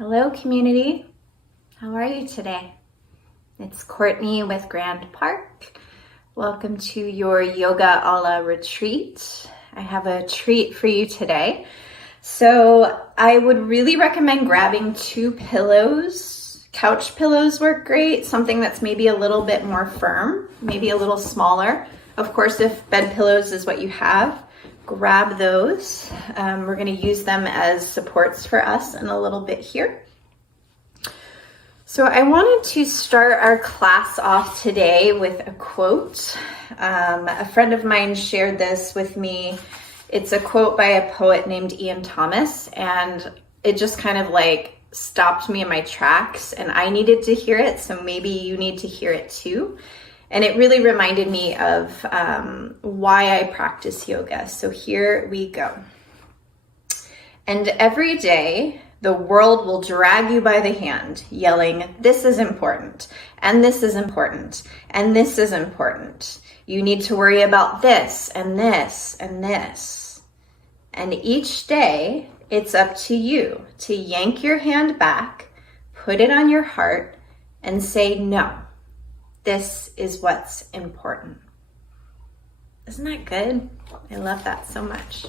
Hello, community. How are you today? It's Courtney with Grand Park. Welcome to your Yoga Ala retreat. I have a treat for you today. So I would really recommend grabbing 2 pillows. Couch pillows work great. Something that's maybe a little bit more firm, maybe a little smaller. Of course, if bed pillows is what you have, grab those. We're going to use them as supports for us in a little bit here. So I wanted to start our class off today with a quote. A friend of mine shared this with me. It's a quote by a poet named Ian Thomas, and it just kind of like stopped me in my tracks, and I needed to hear it, so maybe you need to hear it too. And it really reminded me of why I practice yoga. So here we go. And every day, the world will drag you by the hand, yelling, "This is important, and this is important, and this is important. You need to worry about this, and this, and this." And each day, it's up to you to yank your hand back, put it on your heart, and say, "No. This is what's important." Isn't that good? I love that so much.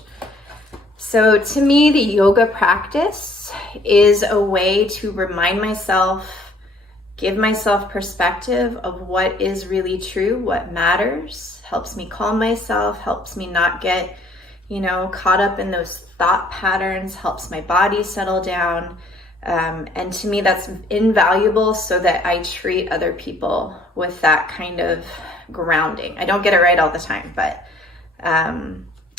So to me, the yoga practice is a way to remind myself, give myself perspective of what is really true, what matters, helps me calm myself, helps me not get, caught up in those thought patterns, helps my body settle down. And to me, that's invaluable so that I treat other people with that kind of grounding. I don't get it right all the time, but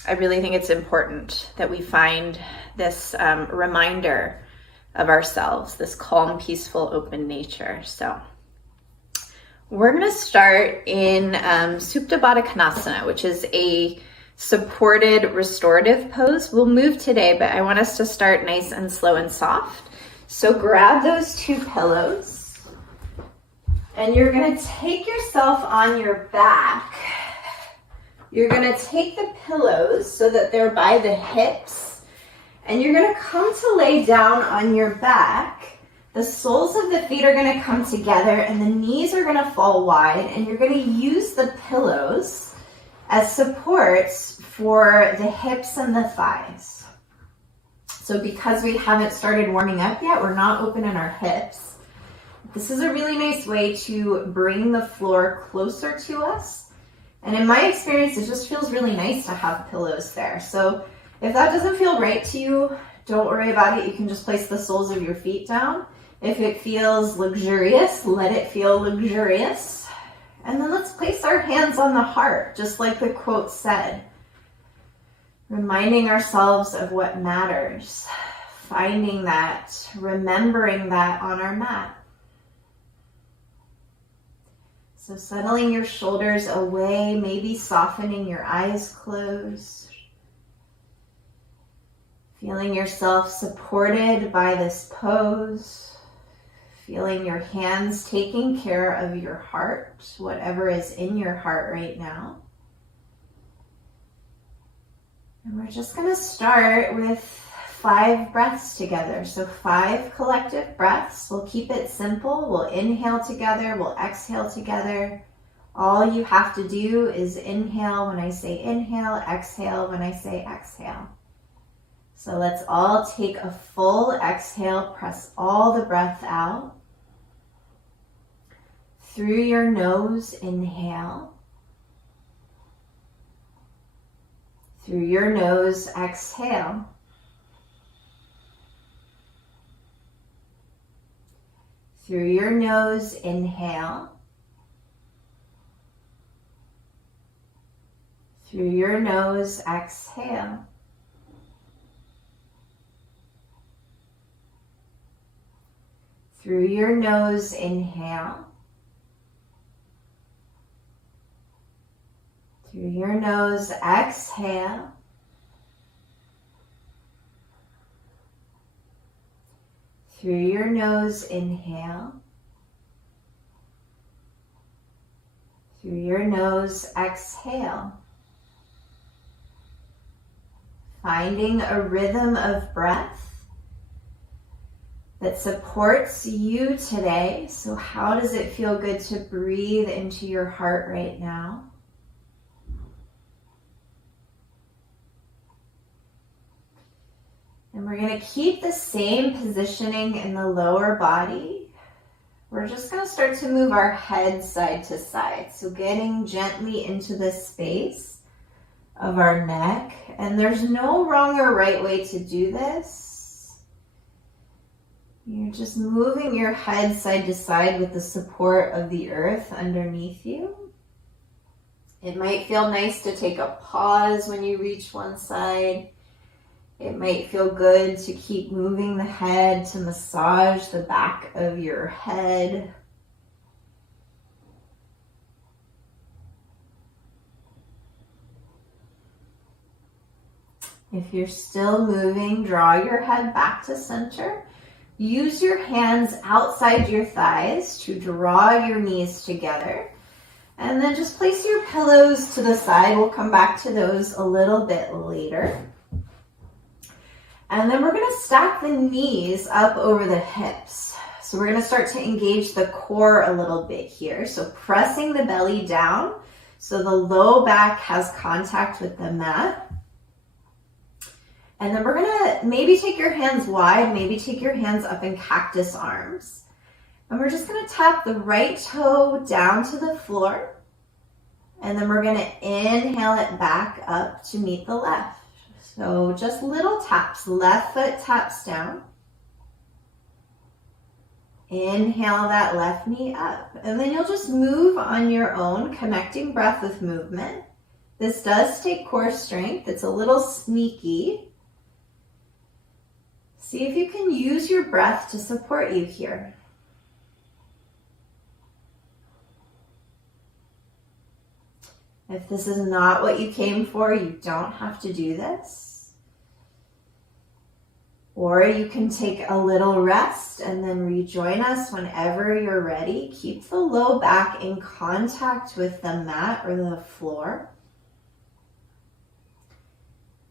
I really think it's important that we find this reminder of ourselves, this calm, peaceful, open nature. So we're going to start in Supta Baddha Konasana, which is a supported restorative pose. We'll move today, but I want us to start nice and slow and soft. So grab those 2 pillows, and you're going to take yourself on your back. You're going to take the pillows so that they're by the hips, and you're going to come to lay down on your back. The soles of the feet are going to come together, and the knees are going to fall wide, and you're going to use the pillows as supports for the hips and the thighs. So because we haven't started warming up yet, we're not open in our hips. This is a really nice way to bring the floor closer to us. And in my experience, it just feels really nice to have pillows there. So if that doesn't feel right to you, don't worry about it. You can just place the soles of your feet down. If it feels luxurious, let it feel luxurious. And then let's place our hands on the heart, just like the quote said. Reminding ourselves of what matters, finding that, remembering that on our mat. So settling your shoulders away, maybe softening your eyes closed. Feeling yourself supported by this pose. Feeling your hands taking care of your heart, whatever is in your heart right now. And we're just going to start with 5 breaths together. So 5 collective breaths. We'll keep it simple. We'll inhale together. We'll exhale together. All you have to do is inhale when I say inhale, exhale when I say exhale. So let's all take a full exhale. Press all the breath out. Through your nose, inhale. Through your nose, exhale. Through your nose, inhale. Through your nose, exhale. Through your nose, inhale. Through your nose, exhale. Through your nose, inhale. Through your nose, exhale. Finding a rhythm of breath that supports you today. So how does it feel good to breathe into your heart right now? And we're going to keep the same positioning in the lower body. We're just going to start to move our head side to side. So getting gently into the space of our neck. And there's no wrong or right way to do this. You're just moving your head side to side with the support of the earth underneath you. It might feel nice to take a pause when you reach one side. It might feel good to keep moving the head to massage the back of your head. If you're still moving, draw your head back to center. Use your hands outside your thighs to draw your knees together. And then just place your pillows to the side. We'll come back to those a little bit later. And then we're going to stack the knees up over the hips. So we're going to start to engage the core a little bit here. So pressing the belly down so the low back has contact with the mat. And then we're going to maybe take your hands wide, maybe take your hands up in cactus arms. And we're just going to tap the right toe down to the floor. And then we're going to inhale it back up to meet the left. So just little taps, left foot taps down. Inhale that left knee up. And then you'll just move on your own, connecting breath with movement. This does take core strength. It's a little sneaky. See if you can use your breath to support you here. If this is not what you came for, you don't have to do this. Or you can take a little rest and then rejoin us whenever you're ready. Keep the low back in contact with the mat or the floor.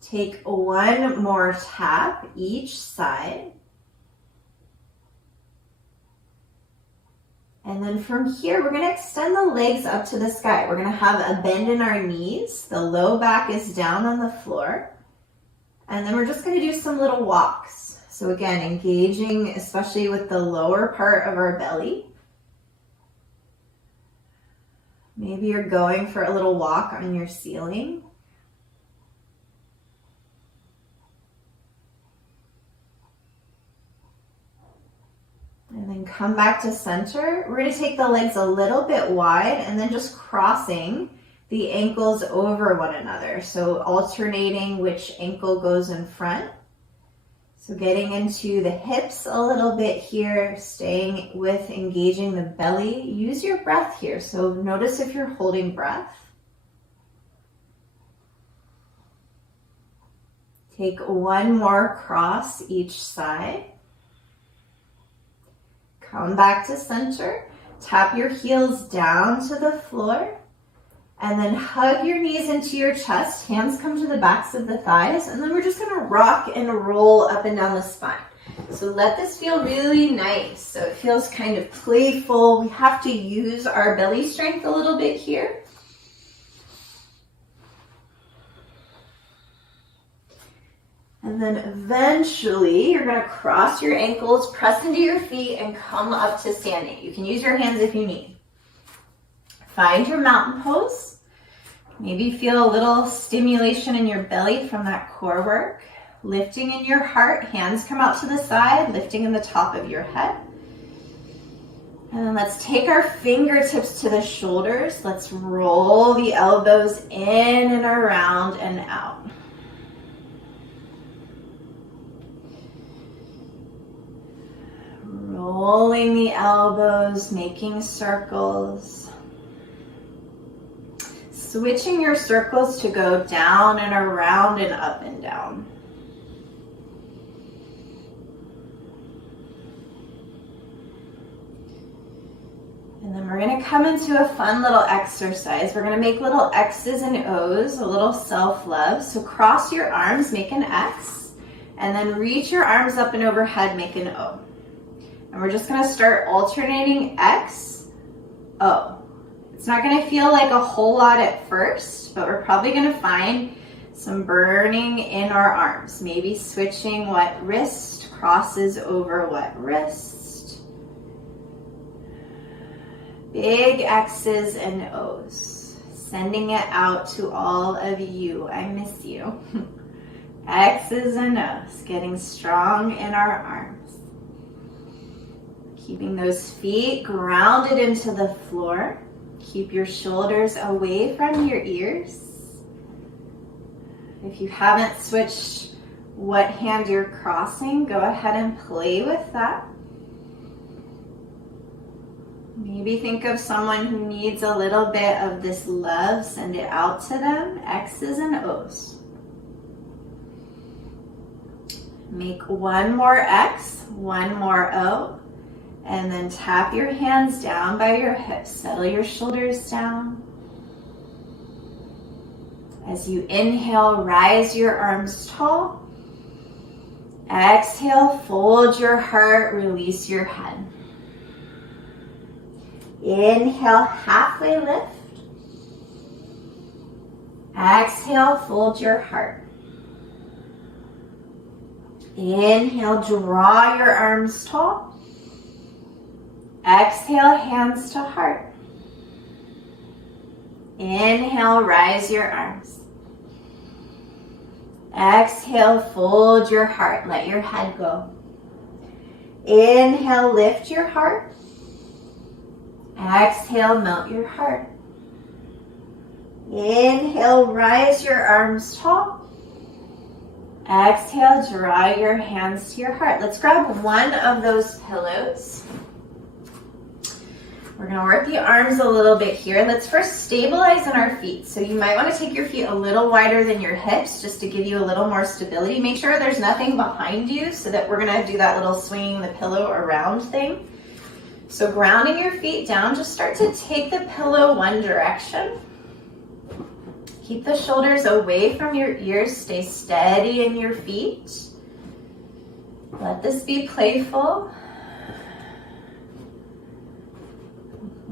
Take one more tap each side. And then from here, we're going to extend the legs up to the sky. We're going to have a bend in our knees. The low back is down on the floor. And then we're just going to do some little walks. So again, engaging especially with the lower part of our belly. Maybe you're going for a little walk on your ceiling. And then come back to center. We're going to take the legs a little bit wide and then just crossing the ankles over one another. So alternating which ankle goes in front. So getting into the hips a little bit here, staying with engaging the belly. Use your breath here. So notice if you're holding breath. Take one more cross each side. Come back to center, tap your heels down to the floor, and then hug your knees into your chest. Hands come to the backs of the thighs, and then we're just gonna rock and roll up and down the spine. So let this feel really nice. So it feels kind of playful. We have to use our belly strength a little bit here. And then eventually you're going to cross your ankles, press into your feet, and come up to standing. You can use your hands if you need. Find your mountain pose. Maybe feel a little stimulation in your belly from that core work. Lifting in your heart, hands come out to the side, lifting in the top of your head. And then let's take our fingertips to the shoulders. Let's roll the elbows in and around and out. Rolling the elbows, making circles. Switching your circles to go down and around and up and down. And then we're going to come into a fun little exercise. We're going to make little X's and O's, a little self-love. So cross your arms, make an X, and then reach your arms up and overhead, make an O. And we're just gonna start alternating X, O. It's not gonna feel like a whole lot at first, but we're probably gonna find some burning in our arms. Maybe switching what wrist crosses over what wrist. Big X's and O's. Sending it out to all of you. I miss you. X's and O's. Getting strong in our arms. Keeping those feet grounded into the floor. Keep your shoulders away from your ears. If you haven't switched what hand you're crossing, go ahead and play with that. Maybe think of someone who needs a little bit of this love. Send it out to them. X's and O's. Make one more X, one more O, and then tap your hands down by your hips. Settle your shoulders down. As you inhale, rise your arms tall. Exhale, fold your heart, release your head. Inhale, halfway lift. Exhale, fold your heart. Inhale, draw your arms tall. Exhale, hands to heart. Inhale, rise your arms. Exhale, fold your heart. Let your head go. Inhale, lift your heart. Exhale, melt your heart. Inhale, rise your arms tall. Exhale, draw your hands to your heart. Let's grab one of those pillows. We're going to work the arms a little bit here. Let's first stabilize in our feet. So you might want to take your feet a little wider than your hips just to give you a little more stability. Make sure there's nothing behind you so that we're going to do that little swinging the pillow around thing. So grounding your feet down, just start to take the pillow one direction. Keep the shoulders away from your ears. Stay steady in your feet. Let this be playful.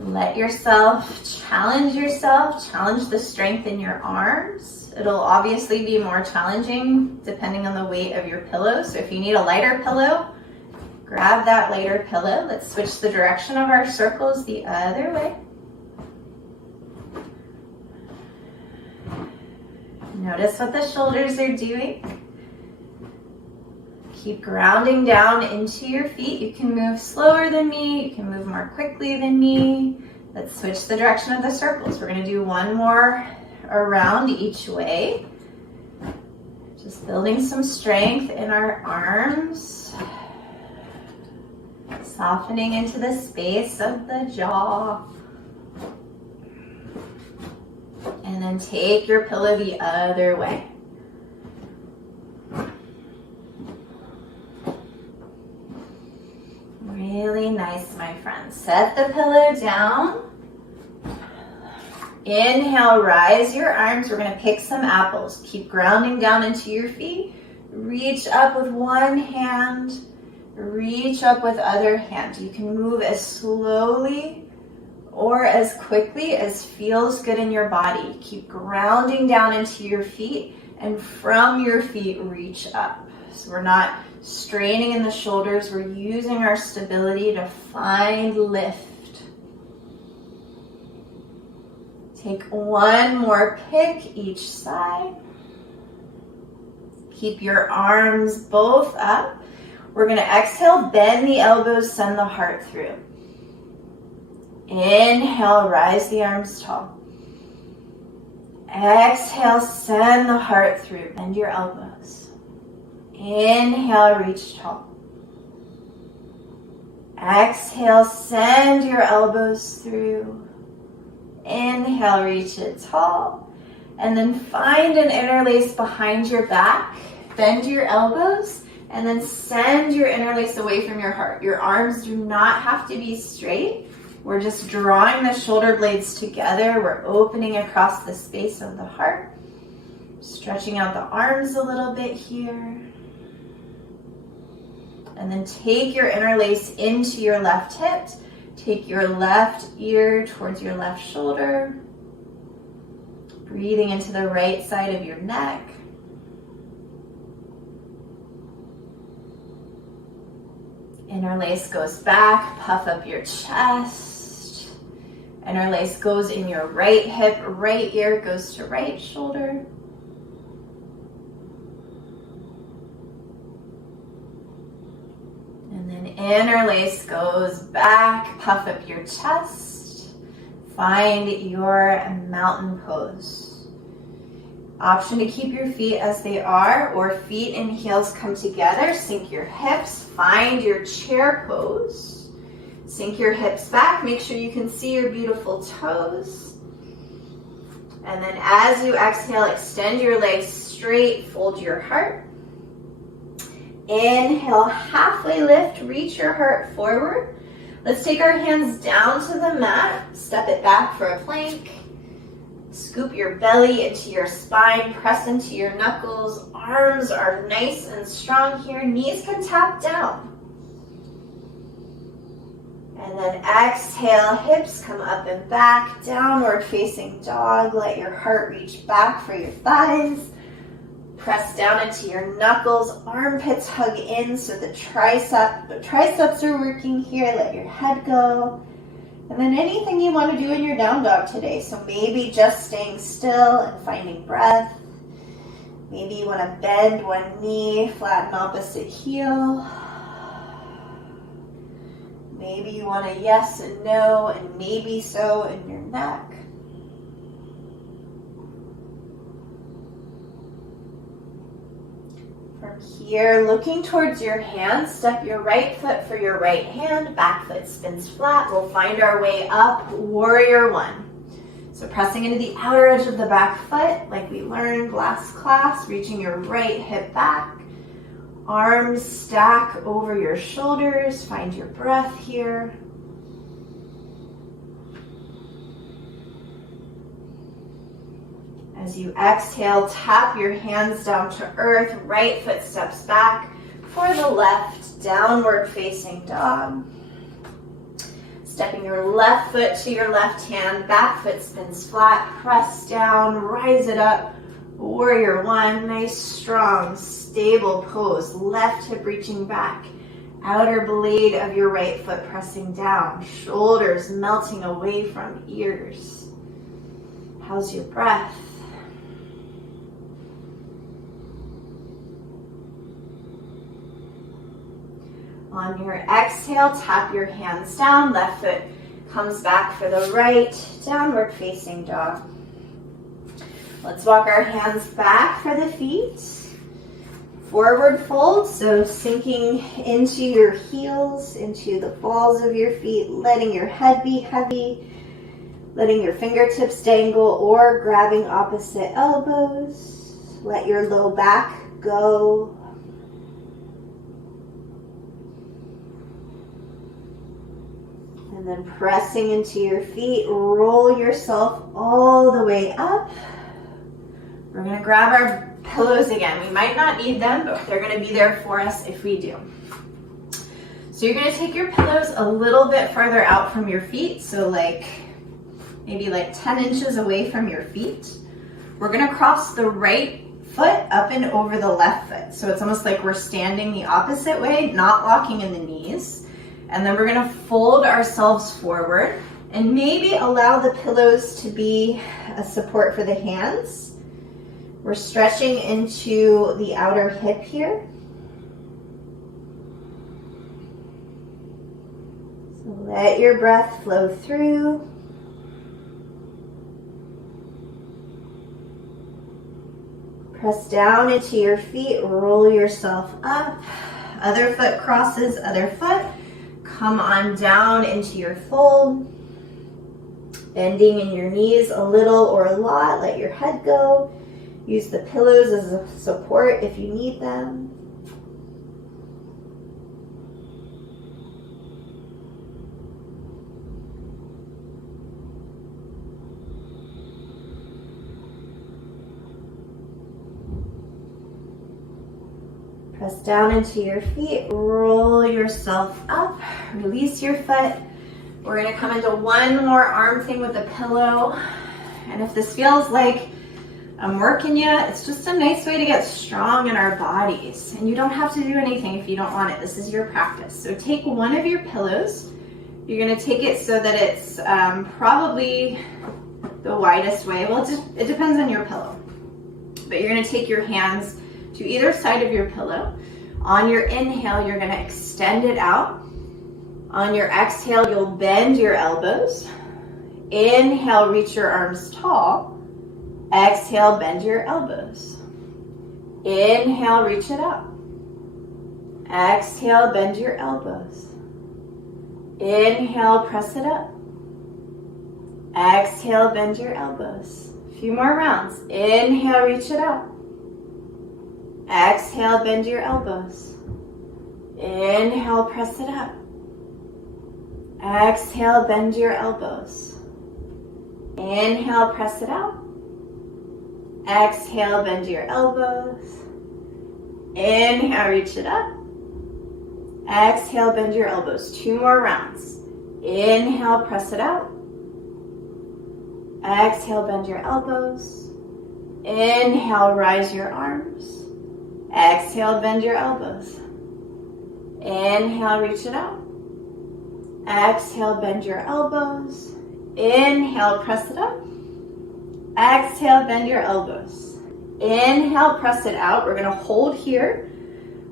Let yourself, challenge the strength in your arms. It'll obviously be more challenging depending on the weight of your pillow. So if you need a lighter pillow, grab that lighter pillow. Let's switch the direction of our circles the other way. Notice what the shoulders are doing. Keep grounding down into your feet. You can move slower than me. You can move more quickly than me. Let's switch the direction of the circles. We're going to do one more around each way. Just building some strength in our arms. Softening into the space of the jaw. And then take your pillow the other way. Really nice, my friends. Set the pillow down. Inhale, rise your arms. We're going to pick some apples. Keep grounding down into your feet. Reach up with one hand. Reach up with other hand. You can move as slowly or as quickly as feels good in your body. Keep grounding down into your feet, and from your feet, reach up. So we're not straining in the shoulders. We're using our stability to find lift. Take one more pick each side. Keep your arms both up. We're going to exhale, bend the elbows, send the heart through. Inhale, rise the arms tall. Exhale, send the heart through. Bend your elbows. Inhale, reach tall. Exhale, send your elbows through. Inhale, reach it tall. And then find an interlace behind your back. Bend your elbows. And then send your interlace away from your heart. Your arms do not have to be straight. We're just drawing the shoulder blades together. We're opening across the space of the heart. Stretching out the arms a little bit here. And then take your interlace into your left hip. Take your left ear towards your left shoulder. Breathing into the right side of your neck. Interlace goes back, puff up your chest. Interlace goes in your right hip, right ear goes to right shoulder. And then interlace goes back, puff up your chest. Find your mountain pose. Option to keep your feet as they are, or feet and heels come together. Sink your hips, find your chair pose. Sink your hips back, make sure you can see your beautiful toes. And then as you exhale, extend your legs straight, fold your heart. Inhale, halfway lift, reach your heart forward. Let's take our hands down to the mat, step it back for a plank. Scoop your belly into your spine, press into your knuckles. Arms are nice and strong here. Knees can tap down. And then exhale, hips come up and back, downward facing dog. Let your heart reach back for your thighs. Press down into your knuckles, armpits hug in so the triceps are working here. Let your head go. And then anything you want to do in your down dog today. So maybe just staying still and finding breath. Maybe you want to bend one knee, flatten opposite heel. Maybe you want a yes and no and maybe so in your neck. From here, looking towards your hands, step your right foot for your right hand, back foot spins flat. We'll find our way up, warrior one. So pressing into the outer edge of the back foot, like we learned last class, reaching your right hip back. Arms stack over your shoulders, find your breath here. As you exhale, tap your hands down to earth, right foot steps back for the left, downward facing dog. Stepping your left foot to your left hand, back foot spins flat, press down, rise it up, warrior one, nice, strong, stable pose, left hip reaching back, outer blade of your right foot pressing down, shoulders melting away from ears. How's your breath? On your exhale, tap your hands down, left foot comes back for the right, downward facing dog. Let's walk our hands back for the feet. Forward fold, so sinking into your heels, into the balls of your feet, letting your head be heavy, letting your fingertips dangle or grabbing opposite elbows. Let your low back go. And then pressing into your feet, roll yourself all the way up. We're going to grab our pillows again. We might not need them, but they're going to be there for us if we do. So you're going to take your pillows a little bit further out from your feet. So maybe 10 inches away from your feet. We're going to cross the right foot up and over the left foot. So it's almost like we're standing the opposite way, not locking in the knees. And then we're going to fold ourselves forward and maybe allow the pillows to be a support for the hands. We're stretching into the outer hip here. So let your breath flow through. Press down into your feet, roll yourself up. Other foot crosses, other foot. Come on down into your fold. Bending in your knees a little or a lot, let your head go. Use the pillows as a support if you need them. Press down into your feet, roll yourself up, release your foot. We're gonna come into one more arm thing with a pillow. And if this feels like I'm working you, it's just a nice way to get strong in our bodies. And you don't have to do anything if you don't want it. This is your practice. So take one of your pillows. You're gonna take it so that it's probably the widest way. Well, it depends on your pillow. But you're gonna take your hands to either side of your pillow. On your inhale, you're gonna extend it out. On your exhale, you'll bend your elbows. Inhale, reach your arms tall. Exhale, bend your elbows. Inhale, reach it up. Exhale, bend your elbows. Inhale, press it up. Exhale, bend your elbows. A few more rounds. Inhale, reach it up. Exhale, bend your elbows. Inhale, press it up. Exhale, bend your elbows. Inhale, press it out. Exhale, bend your elbows. Inhale, reach it up. Exhale, bend your elbows. 2 more rounds. Inhale, press it out. Exhale, bend your elbows. Inhale, rise your arms. Exhale, bend your elbows. Inhale, reach it out. Exhale, bend your elbows. Inhale, press it up. Exhale, bend your elbows. Inhale, press it out. We're gonna hold here.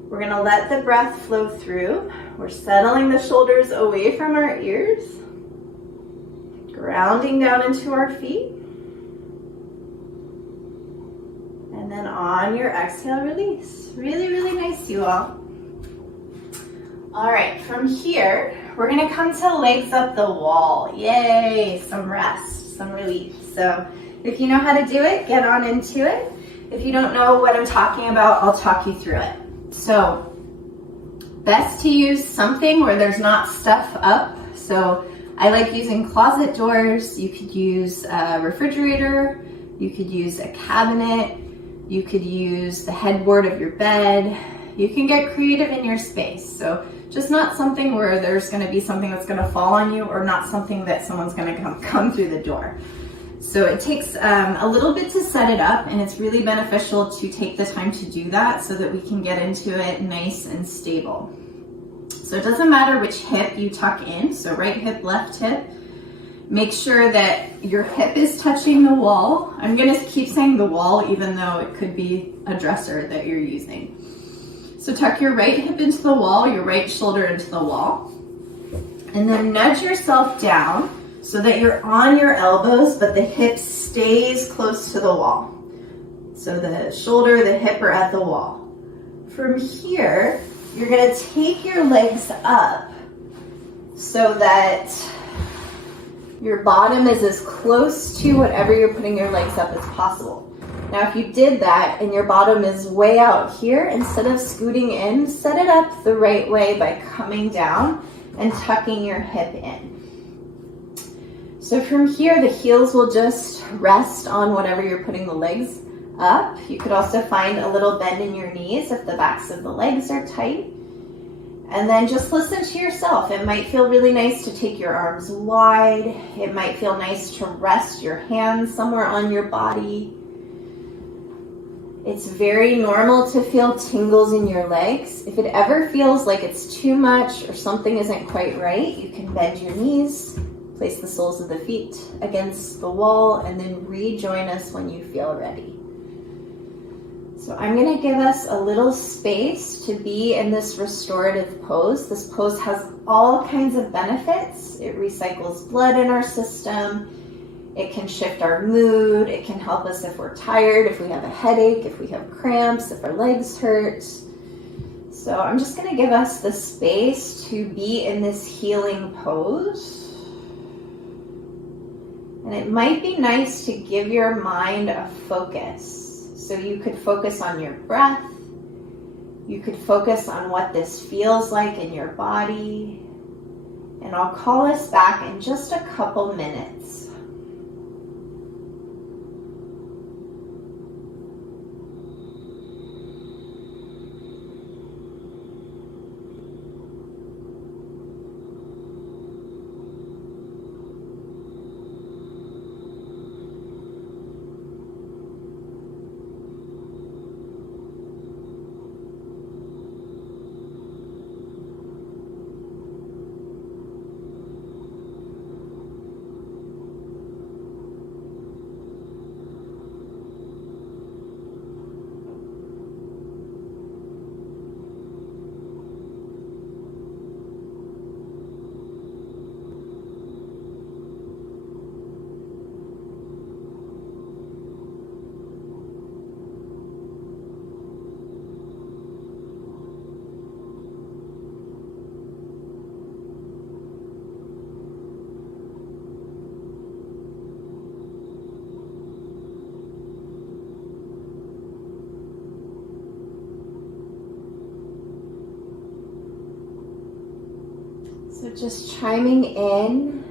We're gonna let the breath flow through. We're settling the shoulders away from our ears. Grounding down into our feet. And then on your exhale, release. Really, really nice, you all. All right, from here, we're gonna come to legs up the wall. Yay, some rest, some relief. So if you know how to do it, get on into it. If you don't know what I'm talking about, I'll talk you through it. So best to use something where there's not stuff up. So I like using closet doors. You could use a refrigerator. You could use a cabinet. You could use the headboard of your bed. You can get creative in your space. So just not something where there's gonna be something that's gonna fall on you, or not something that someone's gonna come through the door. So it takes a little bit to set it up, and it's really beneficial to take the time to do that so that we can get into it nice and stable. So it doesn't matter which hip you tuck in, so right hip, left hip. Make sure that your hip is touching the wall. I'm gonna keep saying the wall even though it could be a dresser that you're using. So tuck your right hip into the wall, your right shoulder into the wall, and then nudge yourself down so that you're on your elbows, but the hip stays close to the wall. So the shoulder, the hip are at the wall. From here, you're gonna take your legs up so that your bottom is as close to whatever you're putting your legs up as possible. Now, if you did that and your bottom is way out here, instead of scooting in, set it up the right way by coming down and tucking your hip in. So from here, the heels will just rest on whatever you're putting the legs up. You could also find a little bend in your knees if the backs of the legs are tight. And then just listen to yourself. It might feel really nice to take your arms wide. It might feel nice to rest your hands somewhere on your body. It's very normal to feel tingles in your legs. If it ever feels like it's too much or something isn't quite right, you can bend your knees, place the soles of the feet against the wall, and then rejoin us when you feel ready. So I'm going to give us a little space to be in this restorative pose. This pose has all kinds of benefits. It recycles blood in our system. It can shift our mood. It can help us if we're tired, if we have a headache, if we have cramps, if our legs hurt. So I'm just going to give us the space to be in this healing pose. And it might be nice to give your mind a focus. So you could focus on your breath. You could focus on what this feels like in your body. And I'll call us back in just a couple minutes. So just chiming in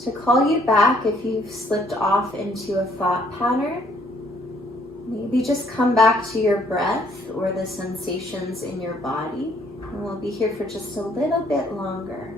to call you back if you've slipped off into a thought pattern. Maybe just come back to your breath or the sensations in your body. And we'll be here for just a little bit longer.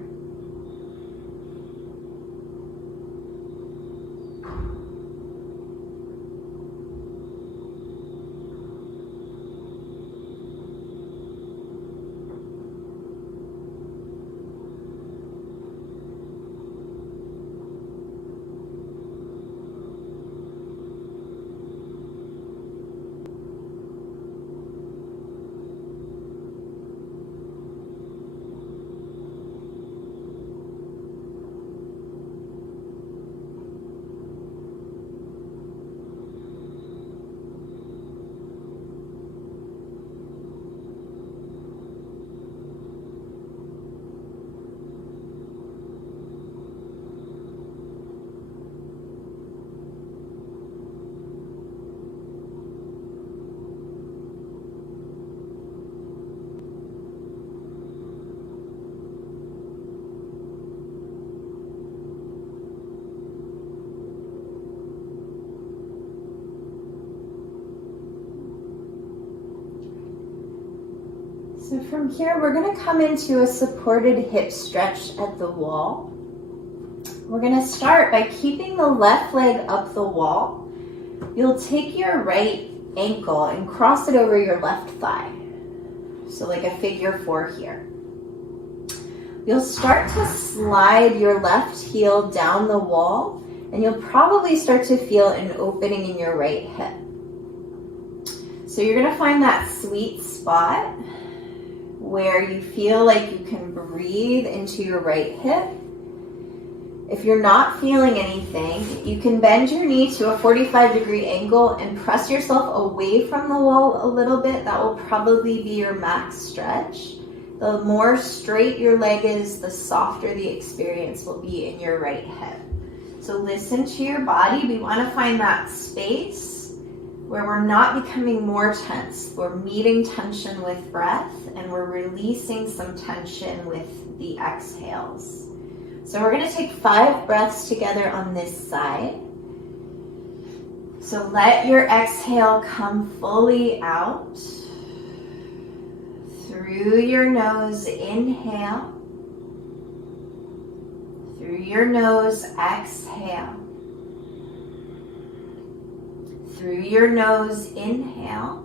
So from here, we're going to come into a supported hip stretch at the wall. We're going to start by keeping the left leg up the wall. You'll take your right ankle and cross it over your left thigh. So like a figure 4 here. You'll start to slide your left heel down the wall, and you'll probably start to feel an opening in your right hip. So you're going to find that sweet spot where you feel like you can breathe into your right hip. If you're not feeling anything, you can bend your knee to a 45-degree angle and press yourself away from the wall a little bit. That will probably be your max stretch. The more straight your leg is, the softer the experience will be in your right hip. So listen to your body. We want to find that space where we're not becoming more tense. We're meeting tension with breath, and we're releasing some tension with the exhales. So we're going to take 5 breaths together on this side. So let your exhale come fully out. Through your nose, inhale. Through your nose, exhale. Through your nose, inhale.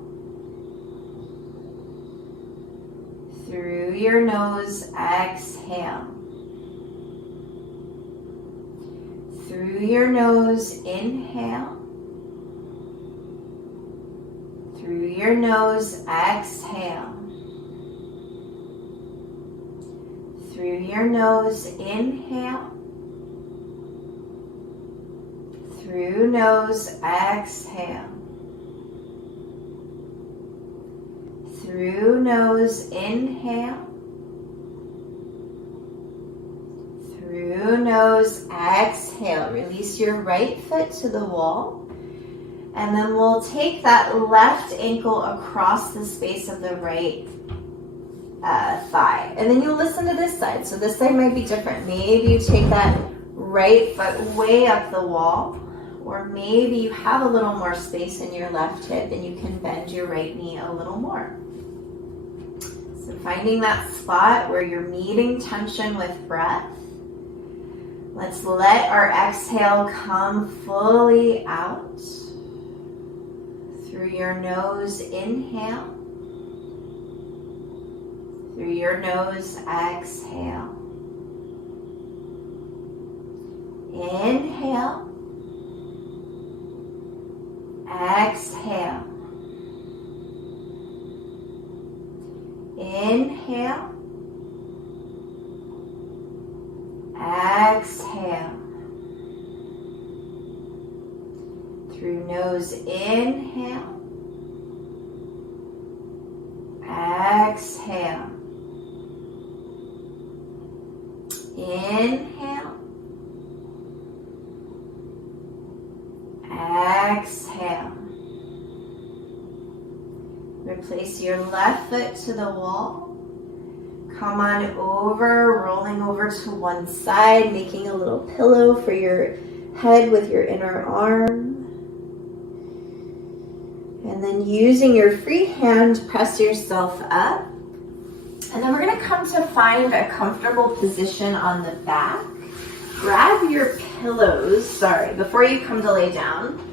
Through your nose, exhale. Through your nose, inhale. Through your nose, exhale. Through your nose, inhale. Through nose, exhale. Through nose, inhale. Through nose, exhale. Release your right foot to the wall. And then we'll take that left ankle across the space of the right thigh. And then you'll listen to this side. So this side might be different. Maybe you take that right foot way up the wall. Or maybe you have a little more space in your left hip and you can bend your right knee a little more. So finding that spot where you're meeting tension with breath. Let's let our exhale come fully out. Through your nose, inhale. Through your nose, exhale. Inhale. Exhale. Inhale. Exhale. Through nose, inhale. Exhale. Inhale. Exhale. Replace your left foot to the wall. Come on over, rolling over to one side, making a little pillow for your head with your inner arm. And then using your free hand, press yourself up. And then we're going to come to find a comfortable position on the back. Grab your pillows, before you come to lay down.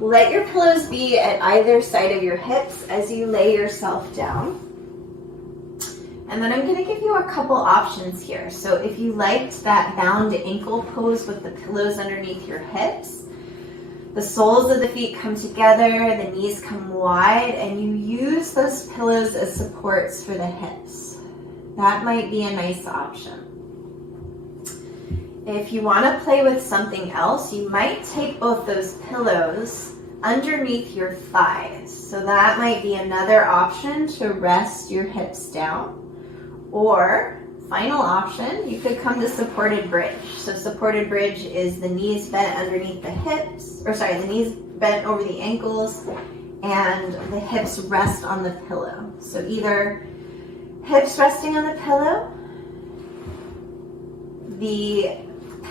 Let your pillows be at either side of your hips as you lay yourself down. And then I'm going to give you a couple options here. So if you liked that bound ankle pose with the pillows underneath your hips, the soles of the feet come together, the knees come wide, and you use those pillows as supports for the hips. That might be a nice option. If you want to play with something else, you might take both those pillows underneath your thighs. So that might be another option to rest your hips down. Or, final option, you could come to supported bridge. So supported bridge is the knees bent underneath the hips, the knees bent over the ankles, and the hips rest on the pillow. So either hips resting on the pillow, the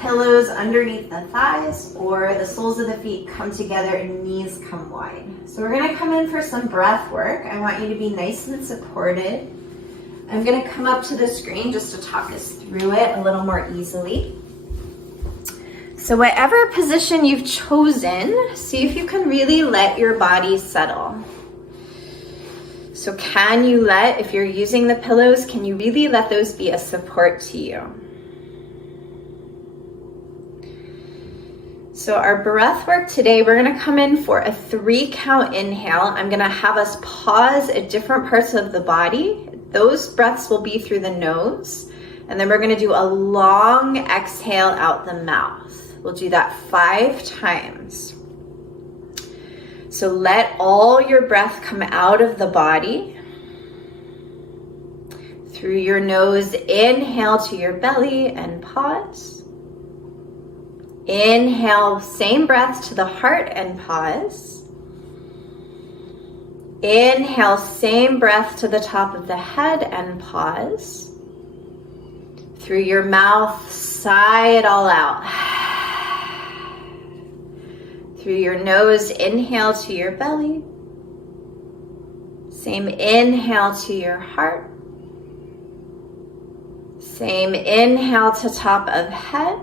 pillows underneath the thighs, or the soles of the feet come together and knees come wide. So we're going to come in for some breath work. I want you to be nice and supported. I'm going to come up to the screen just to talk us through it a little more easily. So whatever position you've chosen, see if you can really let your body settle. So can you if you're using the pillows, can you really let those be a support to you? So our breath work today, we're going to come in for a 3-count inhale. I'm going to have us pause at different parts of the body. Those breaths will be through the nose. And then we're going to do a long exhale out the mouth. We'll do that 5 times. So let all your breath come out of the body. Through your nose, inhale to your belly and pause. Inhale, same breath to the heart and pause. Inhale, same breath to the top of the head and pause. Through your mouth, sigh it all out. Through your nose, inhale to your belly. Same inhale to your heart. Same inhale to top of head.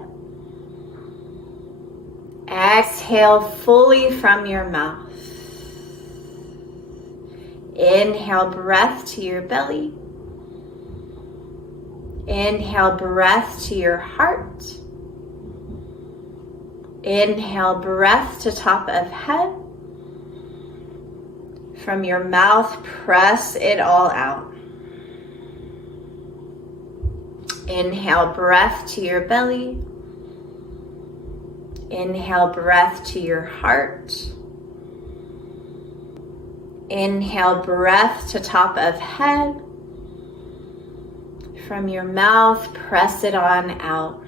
Exhale fully from your mouth. Inhale, breath to your belly. Inhale, breath to your heart. Inhale, breath to top of head. From your mouth, press it all out. Inhale, breath to your belly. Inhale, breath to your heart. Inhale, breath to top of head. From your mouth, press it on out.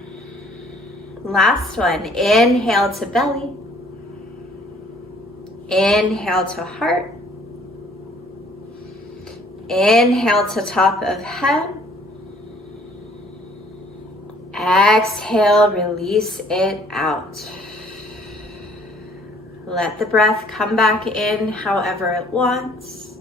Last one, inhale to belly. Inhale to heart. Inhale to top of head. Exhale, release it out. Let the breath come back in however it wants.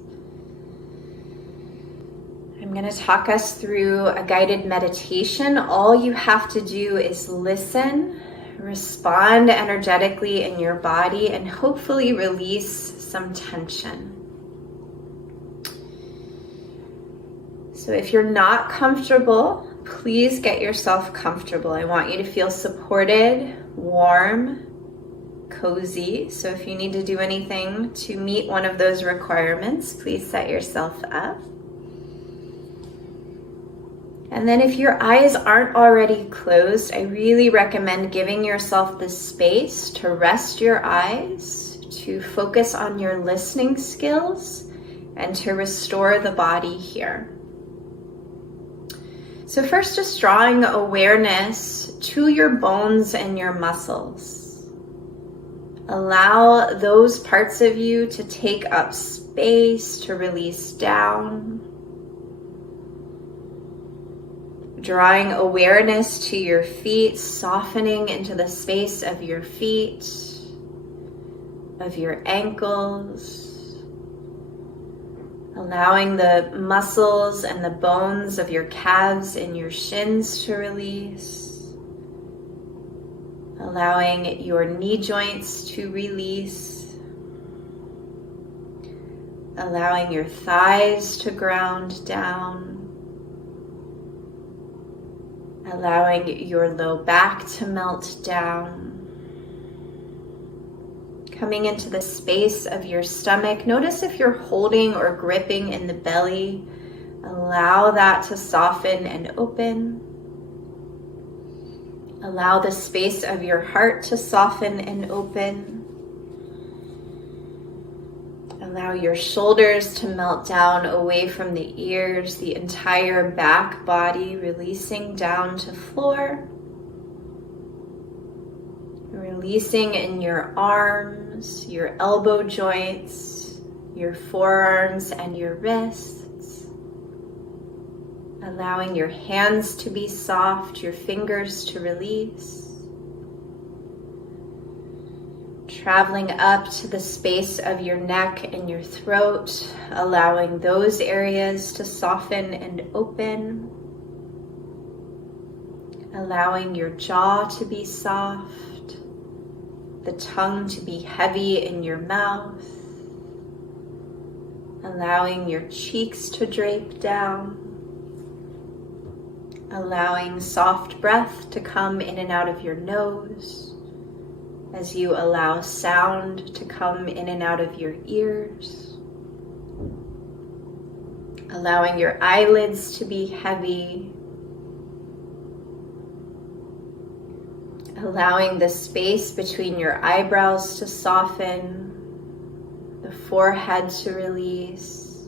I'm going to talk us through a guided meditation. All you have to do is listen, respond energetically in your body, and hopefully release some tension. So if you're not comfortable, please get yourself comfortable. I want you to feel supported, warm, cozy. So if you need to do anything to meet one of those requirements, please set yourself up. And then if your eyes aren't already closed, I really recommend giving yourself the space to rest your eyes, to focus on your listening skills, and to restore the body here. So first, just drawing awareness to your bones and your muscles. Allow those parts of you to take up space, to release down. Drawing awareness to your feet, softening into the space of your feet, of your ankles. Allowing the muscles and the bones of your calves and your shins to release. Allowing your knee joints to release. Allowing your thighs to ground down. Allowing your low back to melt down. Coming into the space of your stomach. Notice if you're holding or gripping in the belly. Allow that to soften and open. Allow the space of your heart to soften and open. Allow your shoulders to melt down away from the ears, the entire back body releasing down to floor. Releasing in your arms, your elbow joints, your forearms and your wrists. Allowing your hands to be soft, your fingers to release. Traveling up to the space of your neck and your throat, allowing those areas to soften and open. Allowing your jaw to be soft. The tongue to be heavy in your mouth, allowing your cheeks to drape down, allowing soft breath to come in and out of your nose as you allow sound to come in and out of your ears, allowing your eyelids to be heavy, allowing the space between your eyebrows to soften, the forehead to release,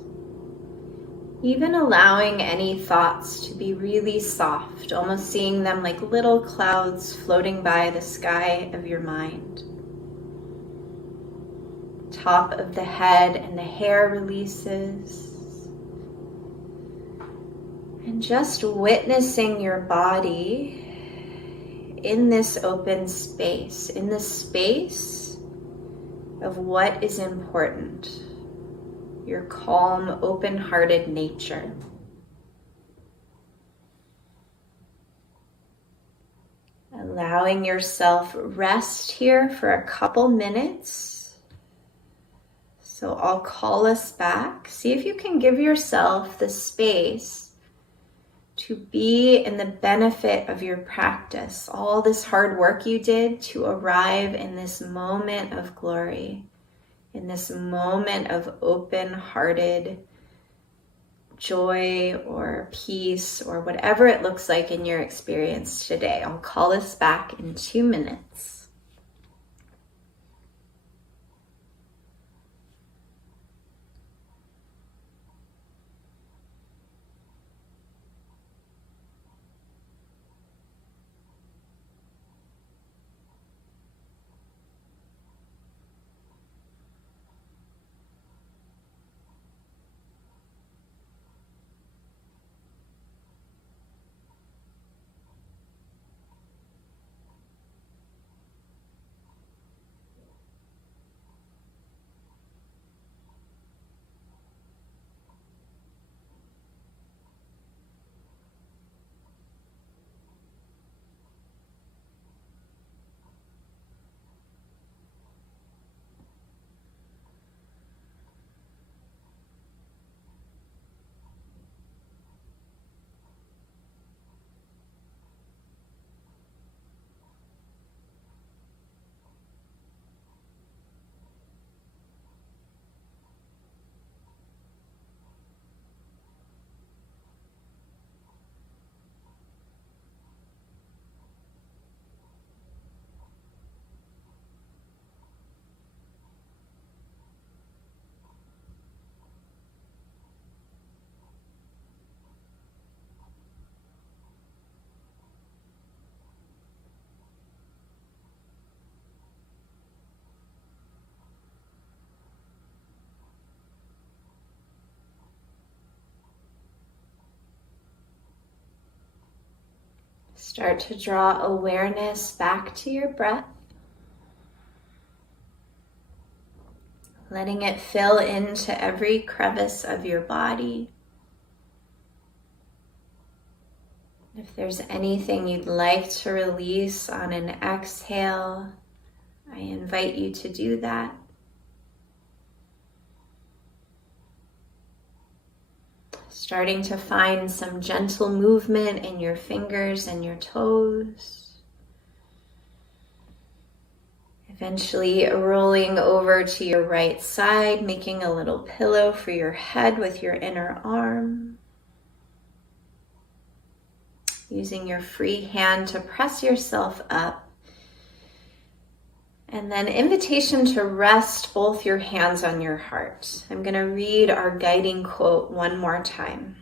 even allowing any thoughts to be really soft, almost seeing them like little clouds floating by the sky of your mind. Top of the head and the hair releases. And just witnessing your body in this open space, in the space of what is important, your calm, open-hearted nature. Allowing yourself rest here for a couple minutes. So I'll call us back. See if you can give yourself the space to be in the benefit of your practice, all this hard work you did to arrive in this moment of glory, in this moment of open-hearted joy or peace or whatever it looks like in your experience today. I'll call us back in 2 minutes. Start to draw awareness back to your breath, letting it fill into every crevice of your body. If there's anything you'd like to release on an exhale, I invite you to do that. Starting to find some gentle movement in your fingers and your toes. Eventually rolling over to your right side, making a little pillow for your head with your inner arm. Using your free hand to press yourself up. And then invitation to rest both your hands on your heart. I'm going to read our guiding quote one more time.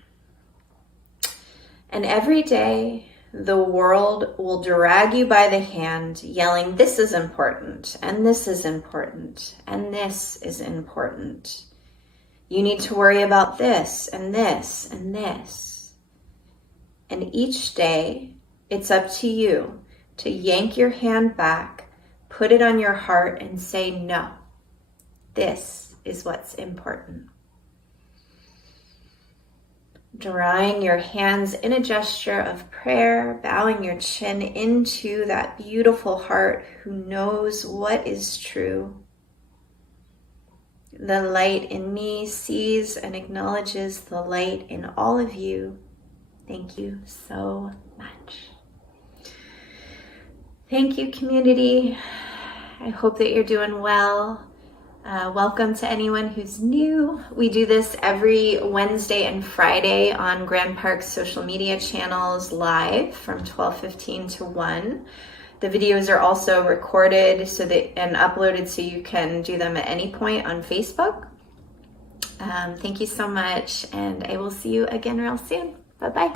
And every day the world will drag you by the hand, yelling, this is important, and this is important, and this is important. You need to worry about this, and this, and this. And each day it's up to you to yank your hand back, put it on your heart and say, no, this is what's important. Drawing your hands in a gesture of prayer, bowing your chin into that beautiful heart who knows what is true. The light in me sees and acknowledges the light in all of you. Thank you so much. Thank you, community. I hope that you're doing well. Welcome to anyone who's new. We do this every Wednesday and Friday on Grand Park's social media channels live from 12:15 to 1. The videos are also recorded and uploaded so you can do them at any point on Facebook. Thank you so much, and I will see you again real soon. Bye-bye.